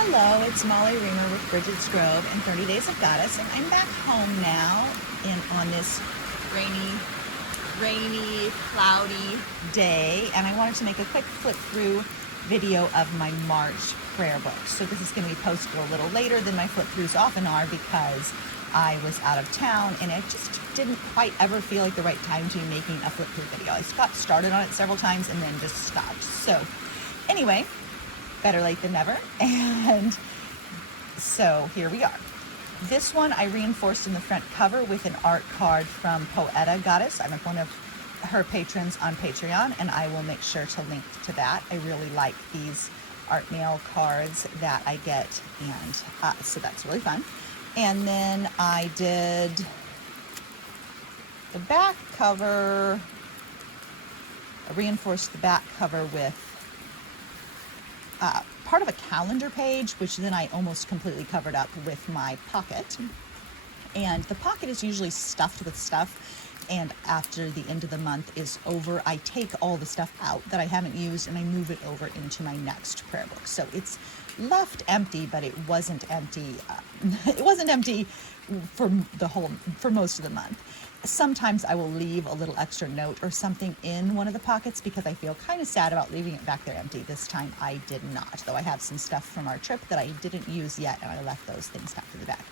Hello, it's Molly Reamer with Bridget's Grove and 30 Days of Goddess, and I'm back home now on this rainy, cloudy day, and I wanted to make a quick flip through video of my March prayer book. So this is going to be posted a little later than my flip throughs often are because I was out of town and it just didn't quite ever feel like the right time to be making a flip through video. I got started on it several times and then just stopped. So anyway, better late than never. And so here we are. This one I reinforced in the front cover with an art card from Poeta Goddess. I'm one of her patrons on Patreon, and I will make sure to link to that. I really like these art mail cards that I get, and so that's really fun. And then I did the back cover. I reinforced the back cover with part of a calendar page, which then I almost completely covered up with my pocket. And the pocket is usually stuffed with stuff, and after the end of the month is over, I take all the stuff out that I haven't used and I move it over into my next prayer book. So it's left empty, but it wasn't empty. It wasn't empty for most of the month. Sometimes I will leave a little extra note or something in one of the pockets because I feel kind of sad about leaving it back there empty. This time I did not, though I have some stuff from our trip that I didn't use yet, and I left those things back to the back.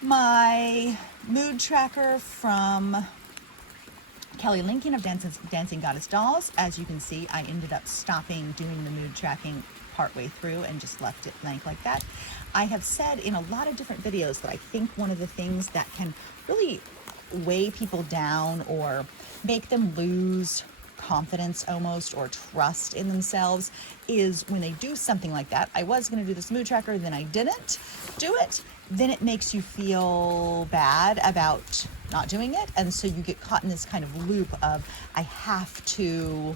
My mood tracker from Kelly Lincoln of Dancing Goddess Dolls. As you can see, I ended up stopping doing the mood tracking partway through and just left it blank like that. I have said in a lot of different videos that I think one of the things that can really weigh people down or make them lose confidence almost or trust in themselves is when they do something like that. I was going to do this mood tracker, then I didn't do it. Then it makes you feel bad about not doing it, and so you get caught in this kind of loop of I have to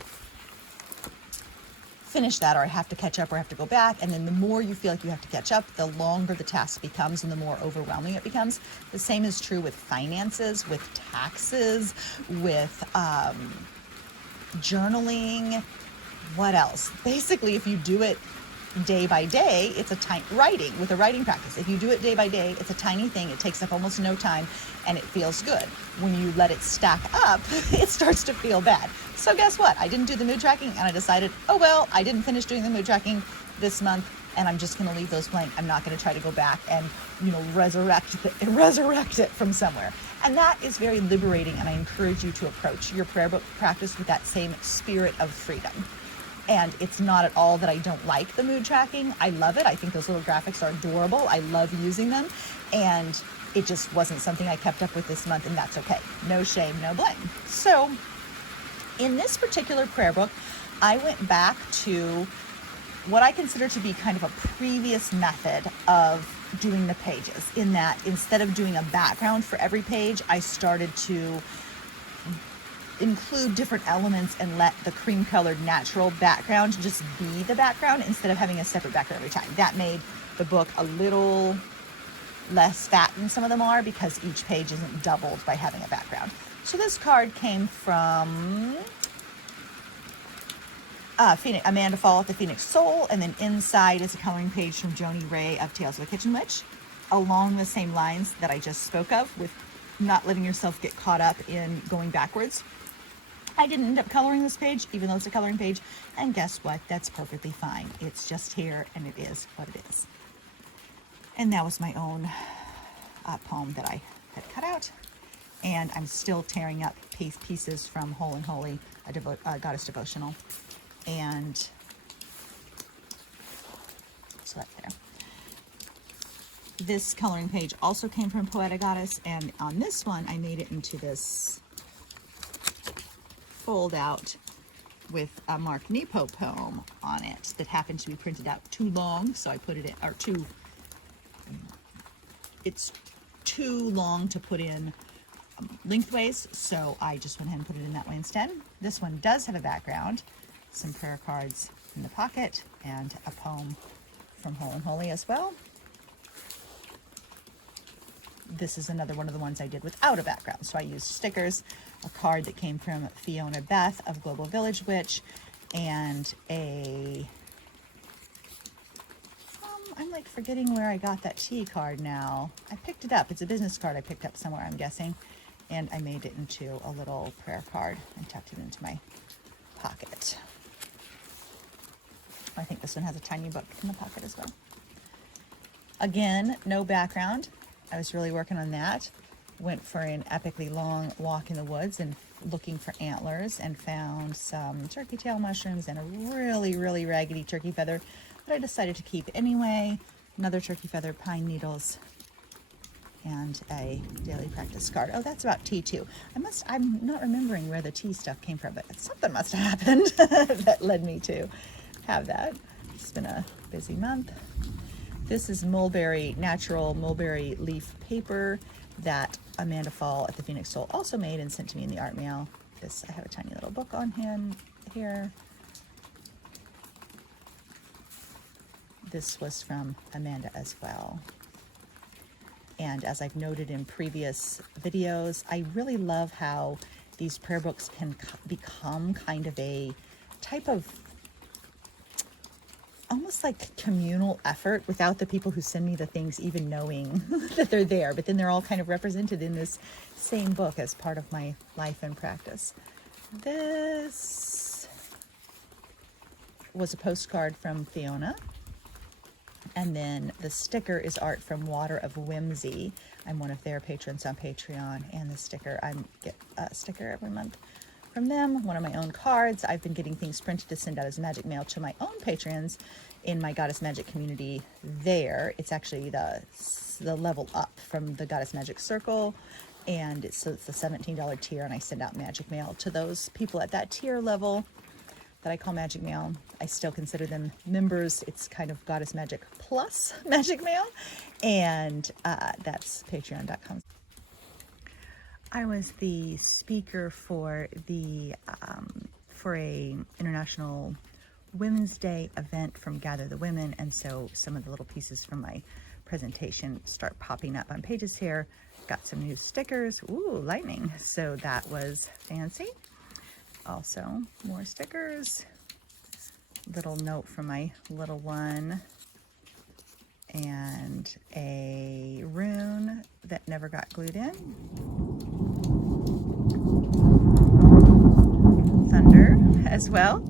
finish that, or I have to catch up, or I have to go back. And then the more you feel like you have to catch up, the longer the task becomes and the more overwhelming it becomes. The same is true with finances, with taxes, with journaling. What else? Basically, if you do it day by day, it's a tiny writing with a writing practice. If you do it day by day, it's a tiny thing. It takes up almost no time and it feels good. When you let it stack up, it starts to feel bad. So guess what? I didn't do the mood tracking and I decided, oh well, I didn't finish doing the mood tracking this month and I'm just going to leave those blank. I'm not going to try to go back and, resurrect it from somewhere. And that is very liberating, and I encourage you to approach your prayer book practice with that same spirit of freedom. And it's not at all that I don't like the mood tracking. I love it. I think those little graphics are adorable. I love using them. And it just wasn't something I kept up with this month, and that's okay. No shame, no blame. So in this particular prayer book, I went back to what I consider to be kind of a previous method of doing the pages, in that instead of doing a background for every page, I started to include different elements and let the cream colored natural background just be the background instead of having a separate background every time. That made the book a little less fat than some of them are because each page isn't doubled by having a background. So this card came from Amanda Fall at the Phoenix Soul, and then inside is a coloring page from Joni Ray of Tales of a Kitchen Witch, along the same lines that I just spoke of with not letting yourself get caught up in going backwards. I didn't end up coloring this page, even though it's a coloring page, and guess what? That's perfectly fine. It's just here, and it is what it is. And that was my own poem that I had cut out, and I'm still tearing up pieces from Whole and Holy, a Goddess devotional, and so that's there. This coloring page also came from Poeta Goddess, and on this one I made it into this fold out with a Mark Nepo poem on it that happened to be printed out too long, so I put it in, it's too long to put in lengthways, so I just went ahead and put it in that way instead. This one does have a background, some prayer cards in the pocket, and a poem from Whole and Holy as well. This is another one of the ones I did without a background. So I used stickers, a card that came from Fiona Beth of Global Village Witch, and a I'm like forgetting where I got that tea card now. I picked it up. It's a business card I picked up somewhere, I'm guessing. And I made it into a little prayer card and tucked it into my pocket. I think this one has a tiny book in the pocket as well. Again, no background. I was really working on that. Went for an epically long walk in the woods and looking for antlers and found some turkey tail mushrooms and a really, really raggedy turkey feather that I decided to keep anyway. Another turkey feather, pine needles, and a daily practice card. Oh, that's about tea too. I'm not remembering where the tea stuff came from, but something must have happened that led me to have that. It's been a busy month. This is natural mulberry leaf paper that Amanda Fall at the Phoenix Soul also made and sent to me in the art mail. I have a tiny little book on him here. This was from Amanda as well. And as I've noted in previous videos, I really love how these prayer books can become kind of a type of almost like communal effort without the people who send me the things even knowing that they're there, but then they're all kind of represented in this same book as part of my life and practice. This was a postcard from Fiona, and then the sticker is art from Water of Whimsy. I'm one of their patrons on Patreon, and the sticker, I get a sticker every month from them, one of my own cards. I've been getting things printed to send out as magic mail to my own patrons in my Goddess Magic community there. It's actually the level up from the Goddess Magic Circle, and it's the $17 tier, and I send out magic mail to those people at that tier level that I call magic mail. I still consider them members. It's kind of Goddess Magic plus magic mail, and that's patreon.com. I was the speaker for a International Women's Day event from Gather the Women, and so some of the little pieces from my presentation start popping up on pages here. Got some new stickers. Ooh, lightning. So that was fancy. Also, more stickers. Little note from my little one. And a rune that never got glued in. Thunder as well.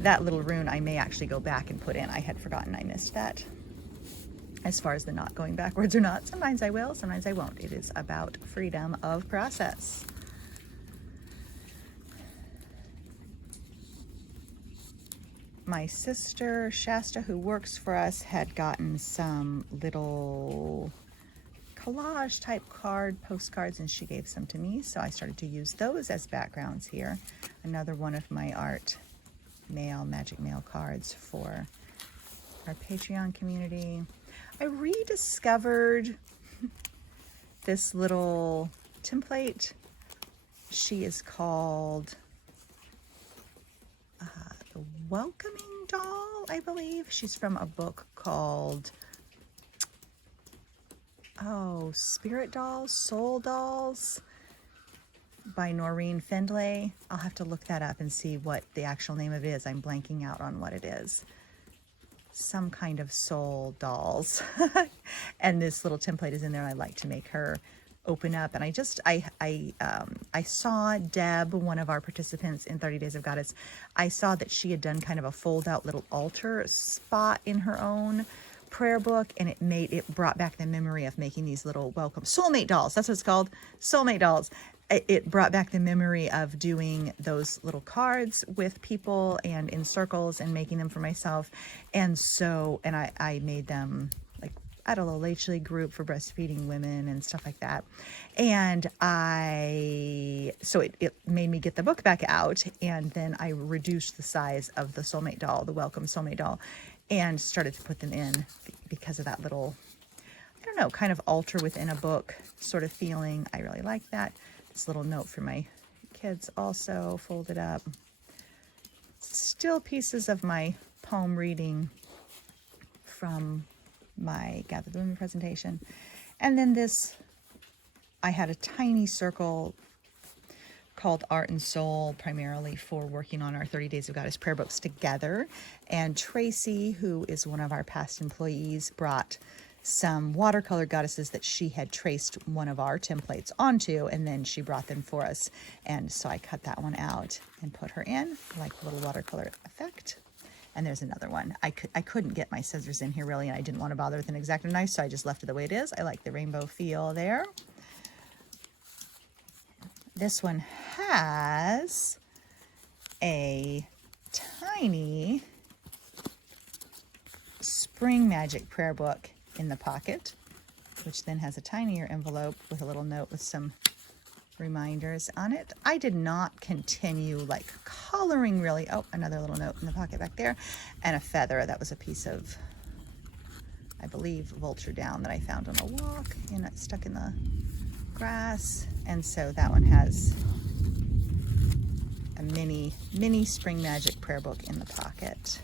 That little rune I may actually go back and put in. I had forgotten I missed that. As far as the not going backwards or not, sometimes I will, sometimes I won't. It is about freedom of process. My sister Shasta, who works for us, had gotten some little collage type postcards, and she gave some to me, so I started to use those as backgrounds here. Another one of my magic mail cards for our Patreon community. I rediscovered this little template. She is called the Welcoming Doll, I believe. She's from a book called Spirit Dolls, Soul Dolls by Noreen Findlay. I'll have to look that up and see what the actual name of it is. I'm blanking out on what it is. Some kind of soul dolls. And this little template is in there. I like to make her open up. And I saw Deb, one of our participants in 30 Days of Goddess, I saw that she had done kind of a fold out little altar spot in her own prayer book, and it brought back the memory of making these little welcome soulmate dolls. That's what it's called, soulmate dolls. It brought back the memory of doing those little cards with people and in circles and making them for myself. And I made them like at a little HLA group for breastfeeding women and stuff like that. And it made me get the book back out, and then I reduced the size of the soulmate doll, the welcome soulmate doll, and started to put them in because of that little, I don't know, kind of altar within a book sort of feeling. I really like that. This little note for my kids also folded up. Still pieces of my poem reading from my Gather the Women presentation. And then this, I had a tiny circle called Art and Soul, primarily for working on our 30 Days of Goddess prayer books together. And Tracy, who is one of our past employees, brought some watercolor goddesses that she had traced one of our templates onto, and then she brought them for us. And so I cut that one out and put her in, like a little watercolor effect. And there's another one. I couldn't get my scissors in here really, and I didn't want to bother with an X-Acto knife, so I just left it the way it is. I like the rainbow feel there. This one has a tiny Spring Magic prayer book in the pocket, which then has a tinier envelope with a little note with some reminders on it. I did not continue like coloring really. Oh, another little note in the pocket back there, and a feather. That was a piece of, I believe, vulture down that I found on a walk and stuck in the grass. And so that one has a mini Spring Magic prayer book in the pocket.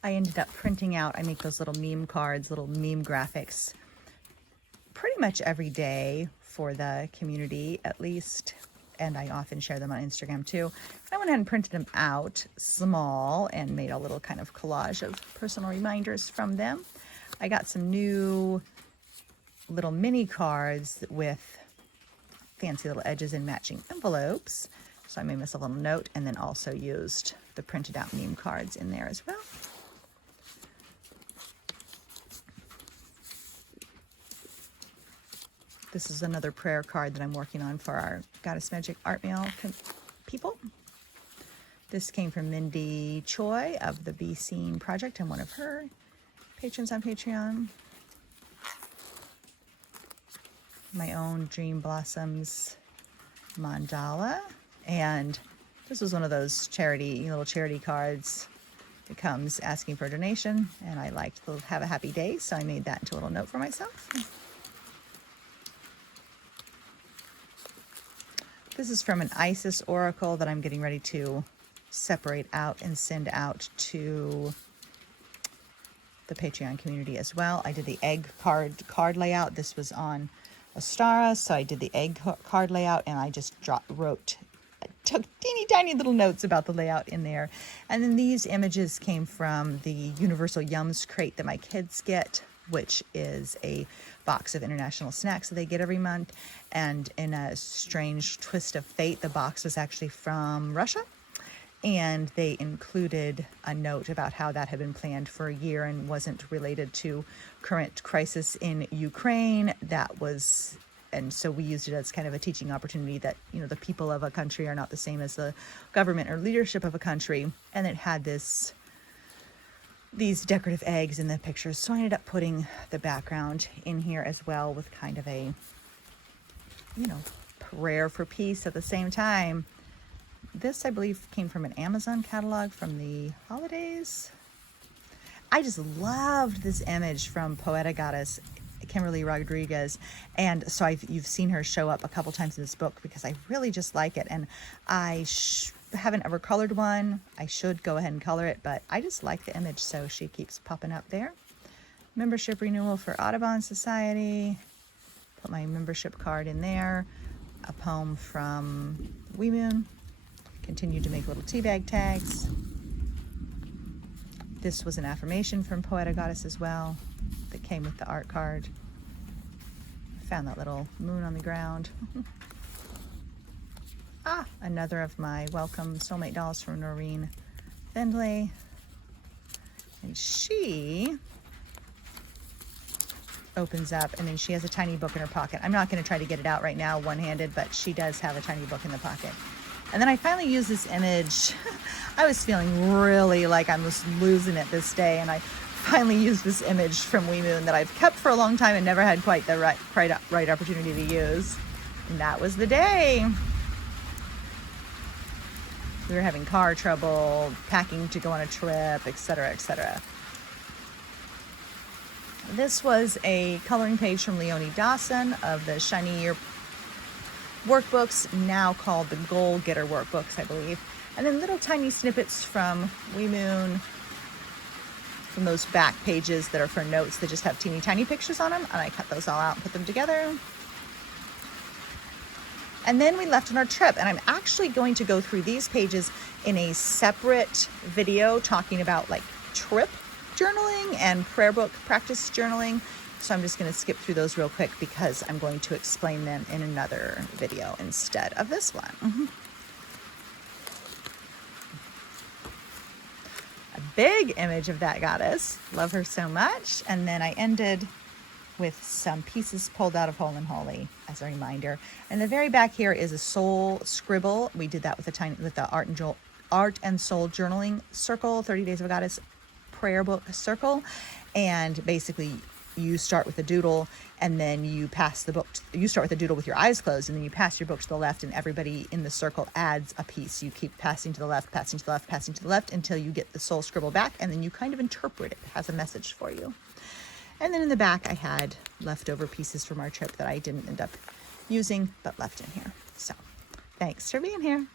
I ended up printing out, I make those little meme cards, little meme graphics pretty much every day for the community at least, and I often share them on Instagram too. I went ahead and printed them out small and made a little kind of collage of personal reminders from them. I got some new little mini cards with fancy little edges and matching envelopes, so I made myself a little note and then also used the printed out meme cards in there as well. This is another prayer card that I'm working on for our Goddess Magic art mail people. This came from Mindy Choi of the Be Seen Project. I'm one of her patrons on Patreon. My own Dream Blossoms mandala. And this was one of those little charity cards that comes asking for a donation. And I liked to have a happy day, so I made that into a little note for myself. This is from an Isis oracle that I'm getting ready to separate out and send out to the Patreon community as well. I did the egg card layout. This was on Ostara, so I did the egg card layout, and I just took teeny tiny little notes about the layout in there. And then these images came from the Universal Yums crate that my kids get, which is a box of international snacks that they get every month. And in a strange twist of fate, the box was actually from Russia. And they included a note about how that had been planned for a year and wasn't related to current crisis in Ukraine. And so we used it as kind of a teaching opportunity that, you know, the people of a country are not the same as the government or leadership of a country. And it had these decorative eggs in the pictures. So I ended up putting the background in here as well with kind of a, you know, prayer for peace at the same time. This, I believe, came from an Amazon catalog from the holidays. I just loved this image from Poeta Goddess Kimberly Rodriguez, and so you've seen her show up a couple times in this book because I really just like it, and I haven't ever colored one. I should go ahead and color it, but I just like the image, so she keeps popping up there. Membership renewal for Audubon Society. Put my membership card in there. A poem from Wee Moon. Continue to make little tea bag tags. This was an affirmation from Poeta Goddess as well that came with the art card. I found that little moon on the ground. Another of my welcome soulmate dolls from Noreen Findlay. And she opens up, and then she has a tiny book in her pocket. I'm not going to try to get it out right now one-handed, but she does have a tiny book in the pocket. And then I finally used this image. I was feeling really like I was losing it this day, and I finally used this image from Wee Moon that I've kept for a long time and never had quite the right opportunity to use. And that was the day. we were having car trouble, packing to go on a trip, etc., etc. This was a coloring page from Leonie Dawson of the Shiny Year workbooks, now called the Goal Getter workbooks, I believe. And then little tiny snippets from Wee Moon, from those back pages that are for notes that just have teeny tiny pictures on them. And I cut those all out and put them together. And then we left on our trip, and I'm actually going to go through these pages in a separate video talking about like trip journaling and Prayerbook practice journaling. So I'm just going to skip through those real quick because I'm going to explain them in another video instead of this one. A big image of that goddess. Love her so much. And then I ended with some pieces pulled out of Hole and Holy as a reminder. And the very back here is a soul scribble. We did that with the Art and Soul journaling circle, 30 Days of a Goddess Prayerbook circle. And basically you start with a doodle, and then you pass the book. You start with a doodle with your eyes closed, and then you pass your book to the left, and everybody in the circle adds a piece. You keep passing to the left, passing to the left, passing to the left until you get the soul scribble back, and then you kind of interpret it. It has a message for you. And then in the back, I had leftover pieces from our trip that I didn't end up using, but left in here. So thanks for being here.